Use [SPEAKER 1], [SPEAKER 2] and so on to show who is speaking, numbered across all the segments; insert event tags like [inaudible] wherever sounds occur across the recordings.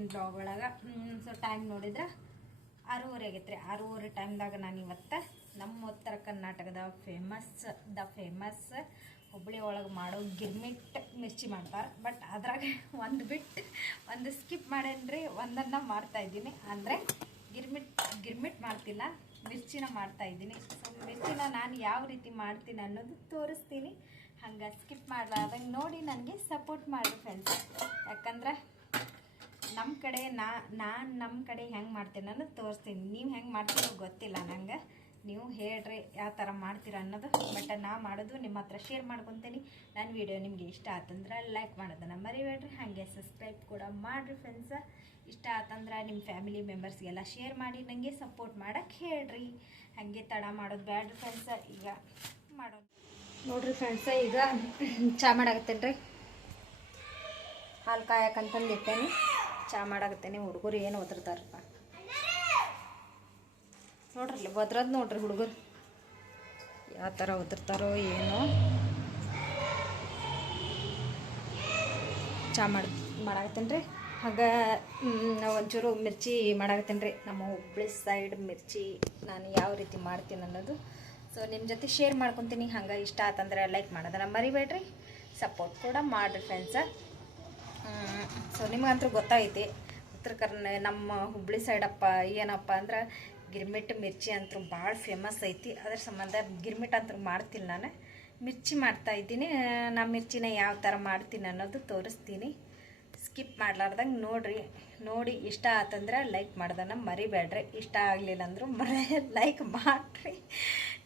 [SPEAKER 1] ಇವತ್ತಿನ ಬ್ಲಾಗ್ ಒಳಗೆ so time ನೋಡಿದ್ರೆ ಆರೂವರೆ ಆಗೈತ್ರಿ. ಆರೂವರೆ ಟೈಮ್ದಾಗ ನಾನು ಇವತ್ತು ನಮ್ಮ ಉತ್ತರ ಕರ್ನಾಟಕದ ಫೇಮಸ್ ದ ಫೇಮಸ್ ಹುಬ್ಬಳ್ಳಿ ಒಳಗೆ ಮಾಡೋ ಗಿರ್ಮಿಟ್ ಮಿರ್ಚಿ ಮಾಡ್ತಾರೆ. ಬಟ್ ಅದ್ರಾಗ ಒಂದು ಬಿಟ್ಟು ಒಂದು ಸ್ಕಿಪ್ ಮಾಡೇನ್ರಿ, ಒಂದನ್ನು ಮಾಡ್ತಾ ಇದ್ದೀನಿ. ಅಂದರೆ ಗಿರ್ಮಿಟ್ ಗಿರ್ಮಿಟ್ ಮಾಡ್ತಿಲ್ಲ, ಮಿರ್ಚಿನ ಮಾಡ್ತಾ ಇದ್ದೀನಿ. ಸೊ ಮಿರ್ಚಿನ ನಾನು ಯಾವ ರೀತಿ ಮಾಡ್ತೀನಿ ಅನ್ನೋದು ತೋರಿಸ್ತೀನಿ. ಹಂಗೆ ಸ್ಕಿಪ್ ಮಾಡಲಾರ್ದಂಗೆ ನೋಡಿ ನನಗೆ ಸಪೋರ್ಟ್ ಮಾಡಿ ಫ್ರೆಂಡ್ಸ್ ಯಾಕಂದ್ರೆ ನಮ್ಮ ಕಡೆ ನಾ, ನಾನು ನಮ್ಮ ಕಡೆ ಹೆಂಗೆ ಮಾಡ್ತೀನಿ ಅನ್ನೋದು ತೋರಿಸ್ತೀನಿ. ನೀವು ಹೆಂಗೆ ಮಾಡ್ತೀರೋ ಗೊತ್ತಿಲ್ಲ ನಂಗೆ. ನೀವು ಹೇಳ್ರಿ ಯಾವ ಥರ ಮಾಡ್ತೀರ ಅನ್ನೋದು. ಬಟ್ ನಾ ಮಾಡೋದು ನಿಮ್ಮ ಹತ್ರ ಶೇರ್ ಮಾಡ್ಕೊತೀನಿ. ನನ್ನ ವಿಡಿಯೋ ನಿಮಗೆ ಇಷ್ಟ ಆತಂದ್ರೆ ಲೈಕ್ ಮಾಡೋದನ್ನು ಮರಿಬೇಡ್ರಿ. ಹಾಗೆ ಸಬ್ಸ್ಕ್ರೈಬ್ ಕೂಡ ಮಾಡಿರಿ ಫ್ರೆಂಡ್ಸ ಇಷ್ಟ ಆತಂದ್ರೆ ನಿಮ್ಮ ಫ್ಯಾಮಿಲಿ ಮೆಂಬರ್ಸ್ಗೆಲ್ಲ ಶೇರ್ ಮಾಡಿ ನನಗೆ ಸಪೋರ್ಟ್ ಮಾಡೋಕ್ಕೆ ಹೇಳ್ರಿ. ಹಾಗೆ ತಡ ಮಾಡೋದು ಬೇಡ್ರಿ ಫ್ರೆಂಡ್ಸ ಈಗ ಮಾಡೋದು. ನೋಡ್ರಿ ಫ್ರೆಂಡ್ಸ ಈಗ ಚಾ ಮಾಡಾಕತ್ತೇನೆ ಹಾಲು ಕಾಯಕಂತಂದು ಇಟ್ಟೇನಿ ಚಾ ಮಾಡಾಕತ್ತೇನೆ ಹುಡುಗರು ಏನು ಒದರ್ತಾರಪ್ಪ ನೋಡ್ರಿ, ಒದ್ರದ್ ನೋಡ್ರಿ ಹುಡುಗರು. ಯಾವ ಥರ ಒದರ್ತಾರೋ ಏನೋ. ಚಾ ಮಾಡಿ ಮಾಡಾಕತ್ತೇನೆ ರೀ ಹಾಗೆ ಒಂಚೂರು ಮಿರ್ಚಿ ಮಾಡಾಕತ್ತೇನೆ ರೀ ನಮ್ಮ ಹುಬ್ಳಿ ಸೈಡ್ ಮಿರ್ಚಿ ನಾನು ಯಾವ ರೀತಿ ಮಾಡ್ತೀನಿ ಅನ್ನೋದು. ಸೊ ನಿಮ್ಮ ಜೊತೆ ಶೇರ್ ಮಾಡ್ಕೊತೀನಿ. ಹಂಗೆ ಇಷ್ಟ ಆತಂದ್ರೆ ಲೈಕ್ ಮಾಡೋದನ್ನ ಮರಿಬೇಡ್ರಿ. ಸಪೋರ್ಟ್ ಕೂಡ ಮಾಡಿರಿ ಫ್ರೆಂಡ್ಸ ಸೊ ನಿಮಗಂತೂ ಗೊತ್ತೈತಿ ಉತ್ತರ ಕರ್ನ, ನಮ್ಮ ಹುಬ್ಳಿ ಸೈಡಪ್ಪ ಏನಪ್ಪ ಅಂದ್ರೆ ಗಿರ್ಮಿಟ್ ಮಿರ್ಚಿ ಅಂತೂ ಭಾಳ ಫೇಮಸ್ ಐತಿ. ಅದ್ರ ಸಂಬಂಧ ಗಿರ್ಮಿಟ್ ಅಂತೂ ಮಾಡ್ತೀನಿ ನಾನು. ಮಿರ್ಚಿ ಮಾಡ್ತಾ ಇದ್ದೀನಿ. ನಾ ಮಿರ್ಚಿನ ಯಾವ ಥರ ಮಾಡ್ತೀನಿ ಅನ್ನೋದು ತೋರಿಸ್ತೀನಿ. ಸ್ಕಿಪ್ ಮಾಡಲಾರ್ದಂಗೆ ನೋಡ್ರಿ. ನೋಡಿ, ಇಷ್ಟ ಆತಂದ್ರೆ ಲೈಕ್ ಮಾಡ್ದನ್ನ ಮರಿಬೇಡ್ರಿ. ಇಷ್ಟ ಆಗಲಿಲ್ಲ ಅಂದರೂ ಮರೆ [laughs] ಲೈಕ್ ಮಾಡಿರಿ.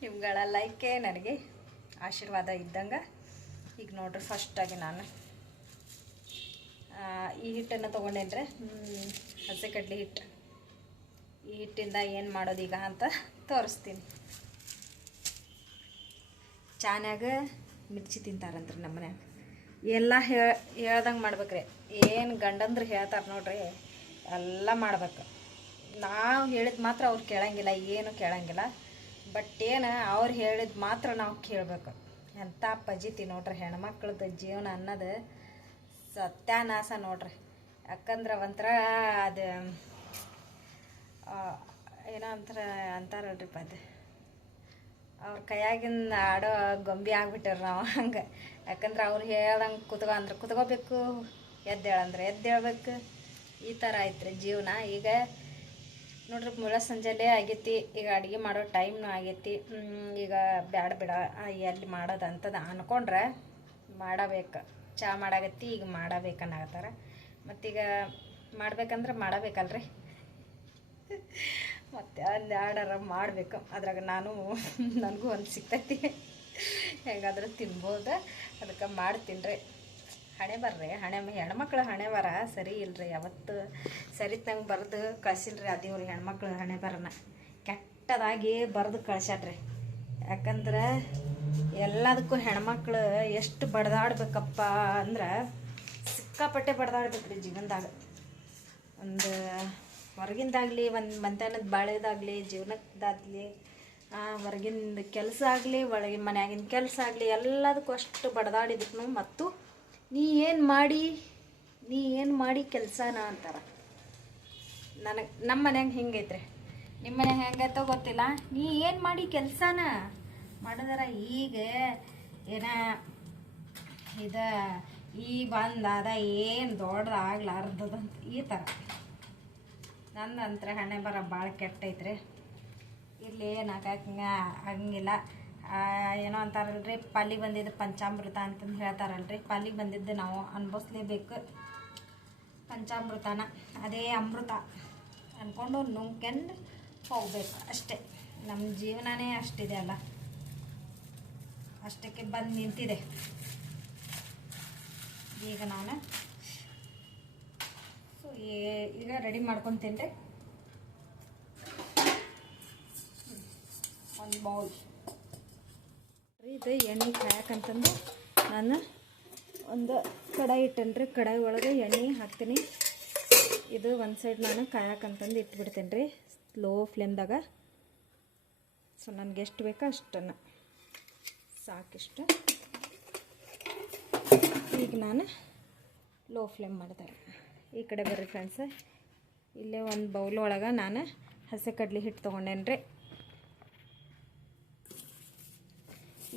[SPEAKER 1] ನಿಮ್ಗಳ ಲೈಕೇ ನನಗೆ ಆಶೀರ್ವಾದ ಇದ್ದಂಗೆ. ಈಗ ನೋಡ್ರಿ ಫಸ್ಟಾಗಿ ನಾನು. ಈ ಹಿಟ್ಟನ್ನು ತೊಗೊಂಡೇನ್ರೆ ಹಸಿ ಕಡ್ಲೆ ಹಿಟ್ಟು. ಈ ಹಿಟ್ಟಿಂದ ಏನು ಮಾಡೋದು ಈಗ ಅಂತ ತೋರಿಸ್ತೀನಿ. ಚಾನ್ಯಾಗ ಮಿರ್ಚಿ ತಿಂತಾರಂತ್ರಿ ನಮ್ಮ ಮನ್ಯಾಗ. ಎಲ್ಲ ಹೇಳ ಹೇಳ್ದಂಗೆ ಮಾಡ್ಬೇಕ್ರಿ. ಏನು ಗಂಡಂದ್ರೆ ಹೇಳ್ತಾರೆ ನೋಡ್ರಿ, ಎಲ್ಲ ಮಾಡ್ಬೇಕು. ನಾವು ಹೇಳಿದ ಮಾತ್ರ ಅವ್ರು ಕೇಳಂಗಿಲ್ಲ, ಏನು ಕೇಳಂಗಿಲ್ಲ. ಬಟ್ ಏನು, ಅವ್ರು ಹೇಳಿದ ಮಾತ್ರ ನಾವು ಕೇಳಬೇಕು. ಎಂಥ ಪಜಿತಿ ನೋಡ್ರಿ ಹೆಣ್ಮಕ್ಳದ್ದು ಜೀವನ ಅನ್ನೋದು. ಸತ್ಯಾನಾಶ ನೋಡ್ರಿ. ಯಾಕಂದ್ರೆ ಒಂಥರ ಅದು ಏನೋ ಒಂಥರ ಅಂತಾರಲ್ರಿಪ್ಪ ಅದು ಅವ್ರ ಕೈಯಾಗಿಂದ ಆಡೋ ಗೊಂಬೆ ಆಗ್ಬಿಟ್ಟಾರ ನಾವು ಹಂಗೆ. ಯಾಕಂದ್ರೆ ಅವ್ರು ಹೇಳ್ದಂಗೆ ಕುತ್ಕೊ, ಅಂದ್ರೆ ಕುತ್ಕೋಬೇಕು, ಎದ್ದೇಳಂದ್ರೆ ಎದ್ದೇಳ್ಬೇಕು. ಈ ಥರ ಐತ್ರಿ ಜೀವನ. ಈಗ ನೋಡ್ರಿ ಮುಳ ಸಂಜೆಲೇ ಆಗೈತಿ, ಈಗ ಅಡುಗೆ ಮಾಡೋ ಟೈಮ್ನು ಆಗೈತಿ. ಈಗ ಬ್ಯಾಡ ಬಿಡ ಎಲ್ಲಿ ಮಾಡೋದು ಅಂತದ ಅನ್ಕೊಂಡ್ರೆ ಮಾಡಬೇಕು. ಚಾ ಮಾಡಾಗತ್ತಿ ಈಗ ಮಾಡಬೇಕನ್ನಾಗತ್ತಾರ ಮತ್ತೀಗ ಮಾಡ್ಬೇಕಂದ್ರೆ ಮಾಡಬೇಕಲ್ರಿ. ಮತ್ತು ಅಲ್ಲಿ ಆರ್ಡರ್ ಮಾಡಬೇಕು. ಅದ್ರಾಗ ನಾನು, ನನಗೂ ಒಂದು ಸಿಗ್ತೈತಿ. ಹೆಂಗಾದ್ರೂ ತಿನ್ಬೋದು. ಅದಕ್ಕೆ ಮಾಡ್ತೀನಿ ರೀ ಹಣೆ ಬರ್ರಿ, ಹಣೆ ಹೆಣ್ಮಕ್ಳು ಹಣೆ ಬರ. ಸರಿ ಇಲ್ರಿ, ಯಾವತ್ತು ಸರಿ ತಂಗೆ ಬರೆದು ಕಳ್ಸಿಲ್ರಿ ಅದೇವ್ರಿ ಹೆಣ್ಮಕ್ಳು ಹಣೆ ಬರನ. ಕೆಟ್ಟದಾಗಿ ಬರೆದು ಕಳ್ಸ್ಯಾಡ್ರಿ. ಯಾಕಂದ್ರೆ ಎಲ್ಲದಕ್ಕೂ ಹೆಣ್ಮಕ್ಳು ಎಷ್ಟು ಬಡ್ದಾಡ್ಬೇಕಪ್ಪ ಅಂದ್ರೆ ಸಿಕ್ಕಾಪಟ್ಟೆ ಬಡ್ದಾಡ್ಬೇಕ್ರಿ ಜೀವನದಾಗ. ಒಂದು ಹೊರಗಿಂದಾಗಲಿ, ಒಂದು ಮಧ್ಯಾಹ್ನದ ಬಾಳೆದಾಗಲಿ ಜೀವನದಾಗಲಿ ಹೊರಗಿಂದ ಕೆಲಸ ಆಗಲಿ, ಒಳಗಿನ ಮನೆಯಾಗಿನ ಕೆಲಸ ಆಗಲಿ, ಎಲ್ಲದಕ್ಕೂ ಅಷ್ಟು ಬಡ್ದಾಡಿದಕ್ಕೂ ಮತ್ತು ನೀ ಏನು ಮಾಡಿ, ನೀ ಏನು ಮಾಡಿ ಕೆಲಸನ ಅಂತಾರೆ. ನನಗೆ ನಮ್ಮ ಮನ್ಯಾಗ ಹಿಂಗೈತ್ರಿ. ನಿಮ್ಮ ಮನ್ಯಾಗ ಹೆಂಗೈತೋ ಗೊತ್ತಿಲ್ಲ. ನೀ ಏನು ಮಾಡಿ ಕೆಲಸನ? ಮಾಡಿದಾರ, ಈಗ ಏನ ಇದ ಈ ಬಂದಾದ ಏನು ದೊಡ್ಡದಾಗ್ಲಾರ್ದಂತ ಈ ಥರ ನಂದಂತ್ರ ಹಣೆ ಬರ ಭಾಳ ಕೆಟ್ಟೈತ್ರಿ. ಇಲ್ಲಿ ನಾಲ್ಕು ಹಂಗಿಲ್ಲ. ಏನೋ ಅಂತಾರಲ್ರಿ, ಪಾಲಿಗೆ ಬಂದಿದ್ದು ಪಂಚಾಮೃತ ಅಂತಂದು ಹೇಳ್ತಾರಲ್ರಿ, ಪಾಲಿಗೆ ಬಂದಿದ್ದು ನಾವು ಅನುಭವಿಸ್ಲೇಬೇಕು. ಪಂಚಾಮೃತನ, ಅದೇ ಅಮೃತ ಅಂದ್ಕೊಂಡು ನುಂಗ್ಕೊಂಡು ಹೋಗ್ಬೇಕು ಅಷ್ಟೇ. ನಮ್ಮ ಜೀವನನೇ ಅಷ್ಟಿದೆ ಅಲ್ಲ. ಅಷ್ಟಕ್ಕೆ ಬಂದು ನಿಂತಿದೆ. ಈಗ ನಾನು ಸೊ ಈಗ ರೆಡಿ ಮಾಡ್ಕೊತೀನಿ ಒಂದು ಬೌಲ್ ಇದು ಎಣ್ಣೆ ಕಾಯಕಂತಂದು ನಾನು ಒಂದು ಕಡಾಯಿ ಇಟ್ಟೇನಿ ರೀ, ಕಡಾಯಿ ಒಳಗೆ ಎಣ್ಣೆ ಹಾಕ್ತೀನಿ. ಇದು ಒಂದು ಸೈಡ್ ನಾನು ಕಾಯಕಂತಂದು ಇಟ್ಬಿಡ್ತೇನೆ ರೀ ಸ್ಲೋ ಫ್ಲೇಮ್ದಾಗ ಸೊ ನನಗೆ ಎಷ್ಟು ಬೇಕೋ ಅಷ್ಟನ್ನು. ಸಾಕಿಷ್ಟು. ಈಗ ನಾನು ಲೋ ಫ್ಲೇಮ್ ಮಾಡಿದೆ ಈ ಕಡೆ ಬರ್ರಿ ಫ್ರೆಂಡ್ಸ್ ಇಲ್ಲೇ ಒಂದು ಬೌಲ್ ಒಳಗೆ ನಾನು ಹಸಿ ಕಡ್ಲಿ ಹಿಟ್ಟು ತೊಗೊಂಡೇನು ರೀ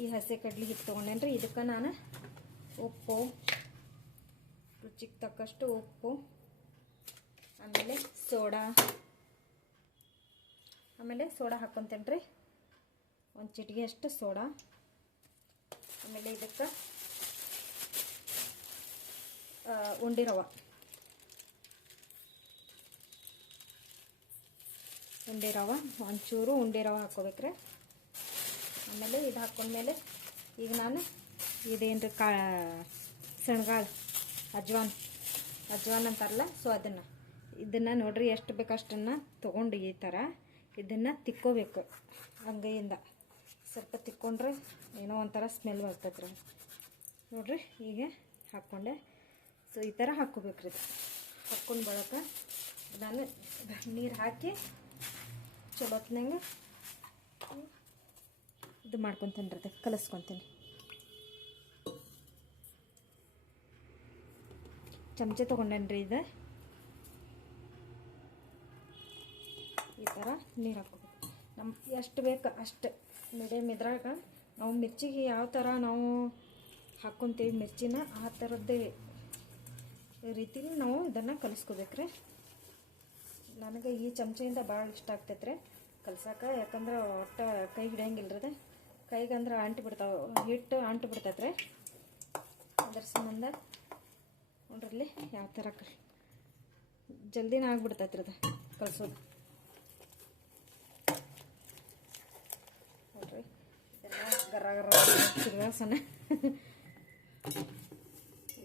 [SPEAKER 1] ಈ ಹಸಿ ಕಡ್ಲಿ ಹಿಟ್ಟು ತೊಗೊಂಡೇನು ರೀ ಇದಕ್ಕೆ ನಾನು ಉಪ್ಪು, ರುಚಿಗೆ ತಕ್ಕಷ್ಟು ಉಪ್ಪು, ಆಮೇಲೆ ಸೋಡಾ. ಆಮೇಲೆ ಸೋಡಾ ಹಾಕ್ಕೊತೇನೆ ರೀ ಒಂದು ಚಿಟಿಗೆ ಅಷ್ಟು ಸೋಡಾ. ಆಮೇಲೆ ಇದಕ್ಕೆ ಉಂಡಿ ರವ. ಉಂಡಿ ರವ, ಒಂಚೂರು ಉಂಡೆ ರವ ಹಾಕ್ಕೋಬೇಕ್ರಿ. ಆಮೇಲೆ ಇದು ಹಾಕೊಂಡ್ಮೇಲೆ ಈಗ ನಾನು ಇದೇನು ಕಾ, ಸಣ್ಗಾಳು, ಅಜ್ವಾನ್. ಅಜ್ವಾನ್ ಅಂತಾರಲ್ಲ, ಸೊ ಅದನ್ನು, ಇದನ್ನು ನೋಡ್ರಿ ಎಷ್ಟು ಬೇಕು ಅಷ್ಟನ್ನು ತೊಗೊಂಡು ಈ ಥರ ಇದನ್ನು ತಿಕ್ಕೋಬೇಕು ಅಂಗೈಯಿಂದ. ಸ್ವಲ್ಪ ತಿಕ್ಕೊಂಡ್ರೆ ಏನೋ ಒಂಥರ ಸ್ಮೆಲ್ ಬರ್ತೈತೆ ರೀ. ನೋಡ್ರಿ, ಹೀಗೆ ಹಾಕ್ಕೊಂಡೆ. ಸೊ ಈ ಥರ ಹಾಕ್ಕೋಬೇಕ್ರಿ ಇದು. ಹಾಕ್ಕೊಂಡು ಬಳಕ ನಾನು ನೀರು ಹಾಕಿ ಚಲೋತ್ನಂಗೆ ಇದು ಮಾಡ್ಕೊತೀನಿ ರೀ, ಅದಕ್ಕೆ ಕಲಿಸ್ಕೊತೀನಿ. ಚಮಚೆ ತೊಗೊಂಡೇನಿ ರೀ ಇದು? ಈ ಥರ ನೀರು ಹಾಕ್ಕೋಬೇಕು. ನಮ್ಮ ಎಷ್ಟು ಬೇಕು ಅಷ್ಟು ಮೀಡಿಯಮ್ ಇದ್ರಾಗ ನಾವು ಮಿರ್ಚಿಗೆ ಯಾವ ಥರ ನಾವು ಹಾಕ್ಕೊತೀವಿ ಮಿರ್ಚಿನ, ಆ ಥರದ್ದೇ ರೀತಿಲಿ ನಾವು ಇದನ್ನು ಕಲಿಸ್ಕೋಬೇಕ್ರಿ. ನನಗೆ ಈ ಚಮಚೆಯಿಂದ ಭಾಳ ಇಷ್ಟ ಆಗ್ತೈತೆ ರೀ ಕಲ್ಸಕ್ಕೆ ಯಾಕಂದ್ರೆ ಒಟ್ಟು ಕೈ ಹಿಡಿಯಂಗಿಲ್ರದ ಕೈಗೆ ಅಂದ್ರೆ ಅಂಟು ಬಿಡ್ತಾವೆ, ಹಿಟ್ಟು ಅಂಟು ಬಿಡ್ತೈತೆ ರೀ ಅದರ ಸಂಬಂಧ ನೋಡ್ರಲ್ಲಿ ಯಾವ ಥರ ಜಲ್ದಿನ ಆಗ್ಬಿಡ್ತೈತೆ ರೀ ಅದು ಕಲ್ಸೋದು ನೋಡ್ರಿ ಗರ ಗರ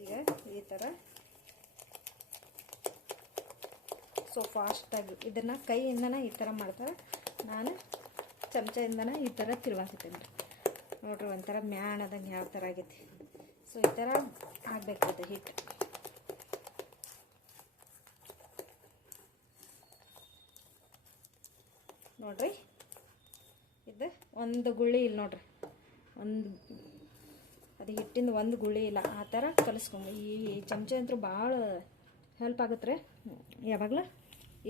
[SPEAKER 1] ಈಗ ಈ ಥರ ಸೊ ಫಾಸ್ಟಾಗಿ ಇದನ್ನು ಕೈಯಿಂದನೇ ಈ ಥರ ಮಾಡ್ತಾರೆ. ನಾನು ಚಮಚದಿಂದನೇ ಈ ಥರ ತಿರುವಾಕಿದ್ದೀನಿ ರೀ ನೋಡ್ರಿ ಒಂಥರ ಮ್ಯಾಣದಂಗೆ ಯಾವ ಥರ ಆಗೈತಿ. ಸೊ ಈ ಥರ ಆಗಬೇಕು ಅದು ಹಿಟ್ಟು ನೋಡ್ರಿ. ಇದು ಒಂದು ಗುಳ್ಳಿ ಇಲ್ಲಿ ನೋಡ್ರಿ. ಒಂದು ಅದು ಹಿಟ್ಟಿಂದ ಒಂದು ಗುಳಿ ಇಲ್ಲ, ಆ ಥರ ಕಲಿಸ್ಕೊಂಡು ಈ ಚಮಚ ಅಂತೂ ಭಾಳ ಹೆಲ್ಪ್ ಆಗುತ್ತೆ ರೀ ಯಾವಾಗಲೂ?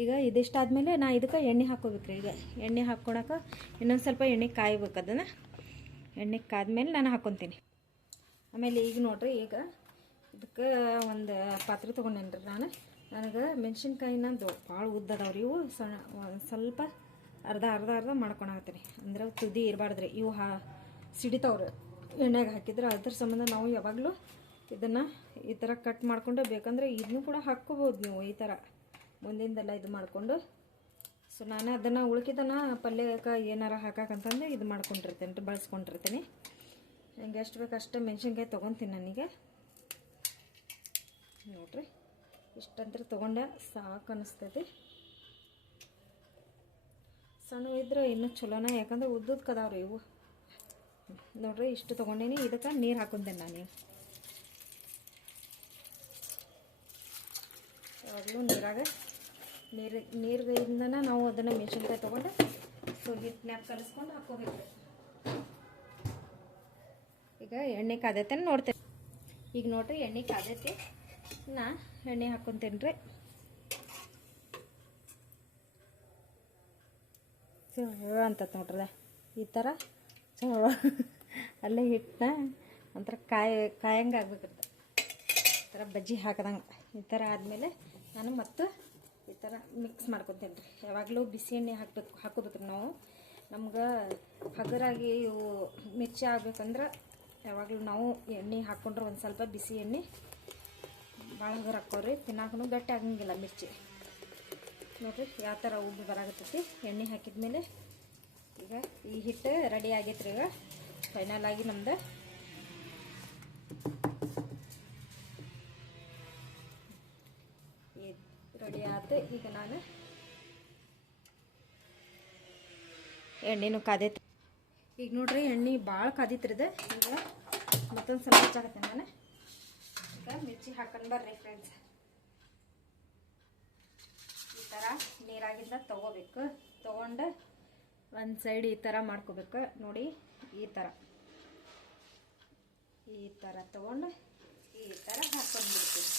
[SPEAKER 1] ಈಗ ಇದಿಷ್ಟಾದಮೇಲೆ ನಾ ಇದಕ್ಕೆ ಎಣ್ಣೆ ಹಾಕ್ಕೋಬೇಕ್ರಿ ಈಗ ಎಣ್ಣೆ ಹಾಕ್ಕೊಳಕ್ಕೆ ಇನ್ನೊಂದು ಸ್ವಲ್ಪ ಎಣ್ಣೆ ಕಾಯ್ಬೇಕು ಅದನ್ನು. ಎಣ್ಣೆ ಕಾದ್ಮೇಲೆ ನಾನು ಹಾಕ್ಕೊತೀನಿ ಆಮೇಲೆ ಈಗ ನೋಡ್ರಿ, ಈಗ ಇದಕ್ಕೆ ಒಂದು ಪಾತ್ರೆ ತೊಗೊಂಡೇನ್ರಿ ನಾನು. ನನಗೆ ಮೆಣಸಿನ್ಕಾಯಿನ ಭಾಳ ಉದ್ದದವ್ರಿ ಇವು. ಸಣ್ಣ ಸ್ವಲ್ಪ ಅರ್ಧ ಅರ್ಧ ಅರ್ಧ ಮಾಡ್ಕೊಳಕತ್ತೀನಿ ಅಂದ್ರೆ ತುದಿ ಇರಬಾರ್ದ್ರಿ. ಇವು ಹಾ ಸಿಡಿತಾವ್ರಿ ಎಣ್ಣೆಗೆ ಹಾಕಿದ್ರೆ ಅದ್ರ ಸಂಬಂಧ ನಾವು ಯಾವಾಗಲೂ ಇದನ್ನು ಈ ಥರ ಕಟ್ ಮಾಡಿಕೊಂಡು ಬೇಕಂದ್ರೆ ಇದನ್ನು ಕೂಡ ಹಾಕ್ಕೋಬೋದು ನೀವು ಈ ಥರ ಮುಂದಿಂದೆಲ್ಲ ಇದು ಮಾಡಿಕೊಂಡು. ಸೊ ನಾನೇ ಅದನ್ನು ಉಳ್ಕಿದನ ಪಲ್ಯಕ್ಕೆ ಏನಾರ ಹಾಕಕ್ಕಂತಂದು ಇದು ಮಾಡ್ಕೊಂಡಿರ್ತೀನಿ ರೀ ಬಳಸ್ಕೊಂಡಿರ್ತೀನಿ. ನಂಗೆ ಎಷ್ಟು ಬೇಕು ಅಷ್ಟು ಮೆಣಸಿನ್ಕಾಯಿ ತೊಗೊತೀನಿ ನನಗೆ. ನೋಡ್ರಿ ಇಷ್ಟಂದ್ರೆ ತೊಗೊಂಡೆ, ಸಾಕು ಅನ್ನಿಸ್ತೈತಿ ಸಣ್ಣ ಇದ್ರೆ ಇನ್ನೂ ಚಲೋನ ಯಾಕಂದ್ರೆ ಉದ್ದದ ಕದಾವ್ರಿ ಇವು. ನೋಡ್ರಿ, ಇಷ್ಟು ತೊಗೊಂಡೇನಿ. ಇದಕ್ಕೆ ನೀರು ಹಾಕೊಂತೇನೆ ನಾನು ಯಾವಾಗಲೂ ನೀರಾಗ ನೀರು ನೀರಿಂದನ ನಾವು ಅದನ್ನು ಮೆಣಸಿನ್ಕಾಯಿ ತೊಗೊಂಡು ಸೊ ಹಿಟ್ಟಿನ್ಯಾಗ ಕಲಿಸ್ಕೊಂಡು ಹಾಕೋಬೇಕು. ಈಗ ಎಣ್ಣೆ ಕಾದೈತೆ ನೋಡ್ತೇನೆ. ಈಗ ನೋಡ್ರಿ, ಎಣ್ಣೆ ಕಾದೈತೆ. ನಾ ಎಣ್ಣೆ ಹಾಕ್ಕೊಂತೇನೆ ರೀ. ಅಂತ ನೋಡ್ರಿ. ಈ ಥರ [laughs] ಅಲ್ಲೇ ಹಿಟ್ಟನ್ನ ಒಂಥರ ಕಾಯಿ, ಕಾಯಂಗೆ ಆಗ್ಬೇಕಿರ್ತ ಈ ಥರ ಬಜ್ಜಿ ಹಾಕದಂಗೆ. ಈ ಥರ ಆದಮೇಲೆ ನಾನು ಮತ್ತು ಈ ಥರ ಮಿಕ್ಸ್ ಮಾಡ್ಕೊತೇನೆ ರೀ. ಯಾವಾಗಲೂ ಬಿಸಿ ಎಣ್ಣೆ ಹಾಕ್ಬೇಕು, ಹಾಕೋಬೇಕು ನಾವು. ನಮ್ಗೆ ಹಗರಾಗಿ ಇವು ಮಿರ್ಚಿ ಆಗ್ಬೇಕಂದ್ರೆ ಯಾವಾಗಲೂ ನಾವು ಎಣ್ಣೆ ಹಾಕ್ಕೊಂಡ್ರೆ ಒಂದು ಸ್ವಲ್ಪ ಬಿಸಿ ಎಣ್ಣೆ ಭಾಳ ಹಗರ್ ಹಾಕೋರಿ ತಿನ್ನಾಕೂ ಗಟ್ಟಿ ಆಗಂಗಿಲ್ಲ ಮಿರ್ಚಿ. ನೋಡಿರಿ ಯಾವ ಥರ ಉಬ್ಬಿ ಬರಾಗತ್ತೈತಿ ಎಣ್ಣೆ ಹಾಕಿದ್ಮೇಲೆ ಈಗ ಈ ಹಿಟ್ಟು ರೆಡಿ ಆಗೈತ್ರಿ ಈಗ. ಫೈನಲ್ ಆಗಿ ನಮ್ದು. ರೆಡಿ ಆಯ್ತು ಈಗ ನಾನು ಎಣ್ಣೆನೂ ಕಾದೈತಿ ಈಗ ನೋಡ್ರಿ, ಎಣ್ಣೆ ಭಾಳ ಕಾದಿತ್ರಿದ ಈಗ ಮತ್ತೊಂದು ಸ್ವಲ್ಪ ಹಚ್ಚಾಕತ್ತೆ ನಾನು. ಈಗ ಮಿರ್ಚಿ ಹಾಕೊಂಡು ಬರ್ರಿ ಫ್ರೆಂಡ್ಸ್ ಈ ಥರ ನೀರಾಗಿಂದ ತಗೋಬೇಕು. ತಗೊಂಡು ಒಂದು ಸೈಡ್ ಈ ಥರ ಮಾಡ್ಕೋಬೇಕು. ನೋಡಿ, ಈ ಥರ ಈ ಥರ ತಗೊಂಡು ಈ ಥರ ಹಾಕೊಂಡ್ಬಿಡ್ತೀವಿ.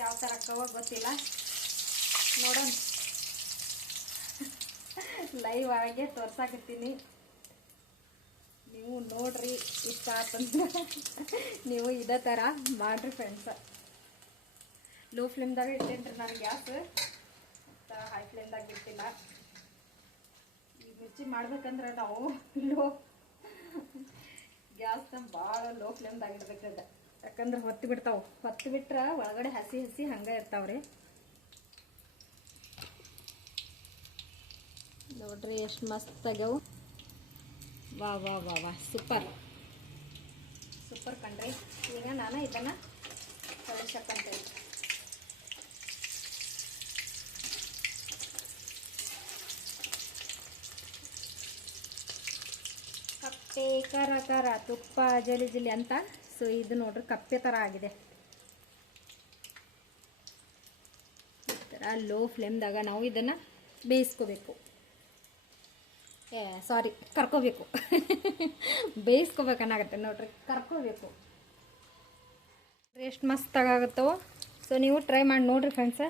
[SPEAKER 1] ಯಾವ ಥರ ಕವ ಗೊತ್ತಿಲ್ಲ. ನೋಡೋಣ. ಲೈವ್ ಆಗಿ ತೋರ್ಸಾಕತ್ತೀನಿ. ನೀವು ನೋಡ್ರಿ, ಇಷ್ಟ ಆತಂದ್ರೆ ನೀವು ಇದೇ ಥರ ಮಾಡ್ರಿ ಫ್ರೆಂಡ್ಸ್ ಲೋ ಫ್ಲೇಮ್ದಾಗ ಇಟ್ಟೇನ್ರಿ ನಾನು ಗ್ಯಾಸ್. ಹೈ ಫ್ಲೇಮ್ದಾಗ ಆಗಿರ್ತಿಲ್ಲ ಈ ಮಿರ್ಚಿ ಮಾಡ್ಬೇಕಂದ್ರೆ ನಾವು ಲೋ ಗ್ಯಾಸ್ನ ಭಾಳ ಲೋ ಫ್ಲೇಮ್ದಾಗ ಇಡ್ಬೇಕದ ಯಾಕಂದ್ರೆ ಹೊತ್ತು ಬಿಡ್ತಾವೆ. ಹೊತ್ತು ಬಿಟ್ರೆ ಒಳಗಡೆ ಹಸಿ ಹಸಿ ಹಂಗೆ ಇರ್ತಾವ್ರಿ. ನೋಡ್ರಿ ಎಷ್ಟು ಮಸ್ತ್ ಆಗ್ಯಾವು. ವಾ ವಾ ವಾ ವಾ ಸೂಪರ್ ಸೂಪರ್ ಕಣ್ರಿ. ಈಗ ನಾನು ಇದನ್ನು ಕಳಿಸಕ್ಕಂತೇಳಿ ಕಪ್ಪೆ ಕರ ತುಪ್ಪ ಜಲಿ ಜಲಿ ಅಂತ. ಸೊ ಇದು ನೋಡ್ರಿ ಕಪ್ಪೆ ಥರ ಆಗಿದೆ. ಈ ಥರ ಲೋ ಫ್ಲೇಮ್ದಾಗ ನಾವು ಇದನ್ನು ಬೇಯಿಸ್ಕೋಬೇಕು. ಏ ಸಾರಿ ಕರ್ಕೋಬೇಕು. ಬೇಯಿಸ್ಕೋಬೇಕನ್ನಾಗತ್ತೆ ನೋಡ್ರಿ, ಕರ್ಕೋಬೇಕು. ಎಷ್ಟು ಮಸ್ತಾಗತ್ತವೋ ಸೊ ನೀವು ಟ್ರೈ ಮಾಡಿ ನೋಡ್ರಿ ಫ್ರೆಂಡ್ಸ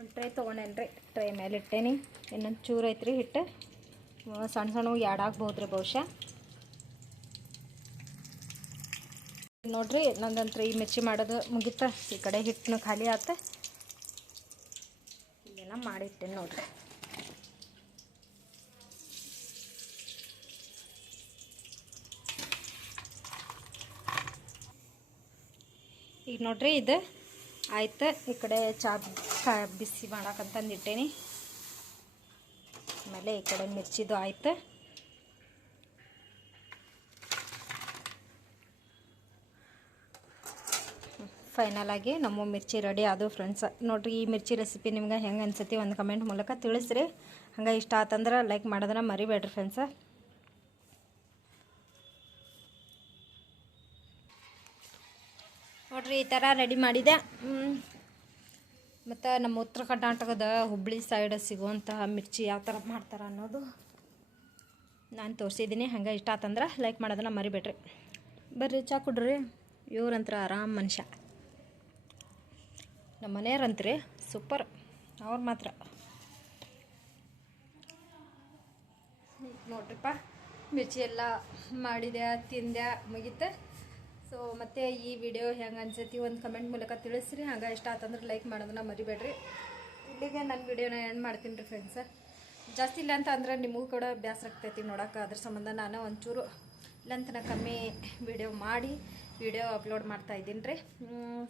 [SPEAKER 1] ಒಂದು ಟ್ರೈ ತೊಗೊಂಡೇನ್ರಿ? ಟ್ರೈ ಮೇಲೆ ಇಟ್ಟೇನಿ. ಇನ್ನೊಂದು ಚೂರು ಐತ್ರಿ ಹಿಟ್ಟು. ಸಣ್ಣ ಸಣ್ಣ ಎರಡು ಆಗ್ಬೋದು ರೀ ಬಹುಶಃ. ನೋಡಿರಿ ನಂದಂತ್ರ ಈ ಮಿರ್ಚಿ ಮಾಡೋದು ಮುಗಿತ. ಈ ಕಡೆ ಹಿಟ್ಟನ್ನು ಖಾಲಿ ಆತ. ಇಲ್ಲೆಲ್ಲ ಮಾಡಿಟ್ಟೇನೆ ನೋಡಿರಿ. ಈಗ ನೋಡ್ರಿ, ಇದು ಆಯ್ತು. ಈ ಕಡೆ ಚಾ ಬಿಸಿ ಮಾಡಕ್ಕಂತಂದು ಇಟ್ಟೇನಿ ಆಮೇಲೆ ಈ ಕಡೆ ಮಿರ್ಚಿದು ಆಯ್ತು. ಫೈನಲ್ ಆಗಿ ನಮ್ಮ ಮಿರ್ಚಿ ರೆಡಿ ಅದು ಫ್ರೆಂಡ್ಸ್ ನೋಡ್ರಿ, ಈ ಮಿರ್ಚಿ ರೆಸಿಪಿ ನಿಮ್ಗೆ ಹೆಂಗೆ ಅನ್ಸತಿ ಒಂದು ಕಮೆಂಟ್ ಮೂಲಕ ತಿಳಿಸ್ರಿ. ಹಂಗೆ ಇಷ್ಟ ಆತಂದ್ರೆ ಲೈಕ್ ಮಾಡೋದನ್ನ ಮರಿಬೇಡ್ರಿ ಫ್ರೆಂಡ್ಸ ನೋಡ್ರಿ, ಈ ಥರ ರೆಡಿ ಮಾಡಿದೆ. ಮತ್ತು ನಮ್ಮ ಉತ್ತರ ಕರ್ನಾಟಕದ ಹುಬ್ಬಳ್ಳಿ ಸೈಡ್ ಸಿಗುವಂತಹ ಮಿರ್ಚಿ ಯಾವ ಥರ ಮಾಡ್ತಾರೆ ಅನ್ನೋದು ನಾನು ತೋರಿಸಿದ್ದೀನಿ ಹಂಗೆ ಇಷ್ಟ ಆತಂದ್ರೆ ಲೈಕ್ ಮಾಡೋದನ್ನ ಮರಿಬೇಡ್ರಿ. ಬರ್ರಿ ಚಾ ಕುಡ್ರಿ. ಇವ್ರಂತ್ರ ಆರಾಮ್ ಮನುಷ್ಯ. ನಮ್ಮ ಮನೆಯವ್ರಂತ್ರಿ ಸೂಪರ್ ಅವ್ರು ಮಾತ್ರ. ನೋಡ್ರಿಪ್ಪ ಮಿರ್ಚಿ ಎಲ್ಲ ಮಾಡಿದೆ ತಿಂದ್ಯಾ, ಮುಗೀತು? ಸೊ ಮತ್ತೆ ಈ ವಿಡಿಯೋ ಹೆಂಗೆ ಅನ್ಸತಿ ಒಂದು ಕಮೆಂಟ್ ಮೂಲಕ ತಿಳಿಸ್ರಿ. ಹಂಗೆ ಇಷ್ಟ ಆತಂದ್ರೆ ಲೈಕ್ ಮಾಡೋದನ್ನ ಮರಿಬೇಡ್ರಿ. ಇಲ್ಲಿಗೆ ನನ್ನ ವಿಡಿಯೋನ ಎಂಡ್ ಮಾಡ್ತೀನಿ ರೀ ಫ್ರೆಂಡ್ಸ ಜಾಸ್ತಿ ಇಲ್ಲ ಅಂತ ಅಂದ್ರೆ ನಿಮಗೂ ಕೂಡ ಬೇಸರ ಆಗ್ತೈತಿ ನೋಡೋಕೆ. ಅದ್ರ ಸಂಬಂಧ ನಾನು ಒಂಚೂರು ಇಲ್ಲಂತನ ಕಮ್ಮಿ ವಿಡಿಯೋ ಮಾಡಿ ವಿಡಿಯೋ ಅಪ್ಲೋಡ್ ಮಾಡ್ತಾ ಇದ್ದೀನಿ ರೀ.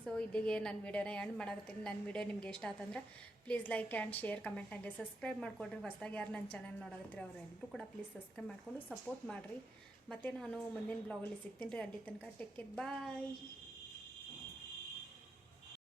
[SPEAKER 1] ಸೊ ಇಲ್ಲಿಗೆ ನನ್ನ ವಿಡಿಯೋನ ಎಂಡ್ ಮಾಡಾಕತ್ತೀನಿ. ನನ್ನ ವಿಡಿಯೋ ನಿಮಗೆ ಇಷ್ಟ ಆತಂದ್ರೆ please like and share comment ಹಾಗೆ ಸಬ್ಸ್ಕ್ರೈಬ್ ಮಾಡ್ಕೊಡ್ರಿ. ಹೊಸದಾಗಿ ಯಾರು ನನ್ನ ಚಾನಲ್ ನೋಡಕತ್ತೀರಿ ಅವ್ರು ಎಲ್ಲರೂ ಕೂಡ ಪ್ಲೀಸ್ ಸಬ್ಸ್ಕ್ರೈಬ್ ಮಾಡಿಕೊಂಡು ಸಪೋರ್ಟ್ ಮಾಡಿರಿ. ಮತ್ತು ನಾನು ಮುಂದಿನ ಬ್ಲಾಗಲ್ಲಿ ಸಿಗ್ತೀನಿ ರೀ ಅಲ್ಲಿ ತನಕ ಟೇಕ್ ಬಾಯ್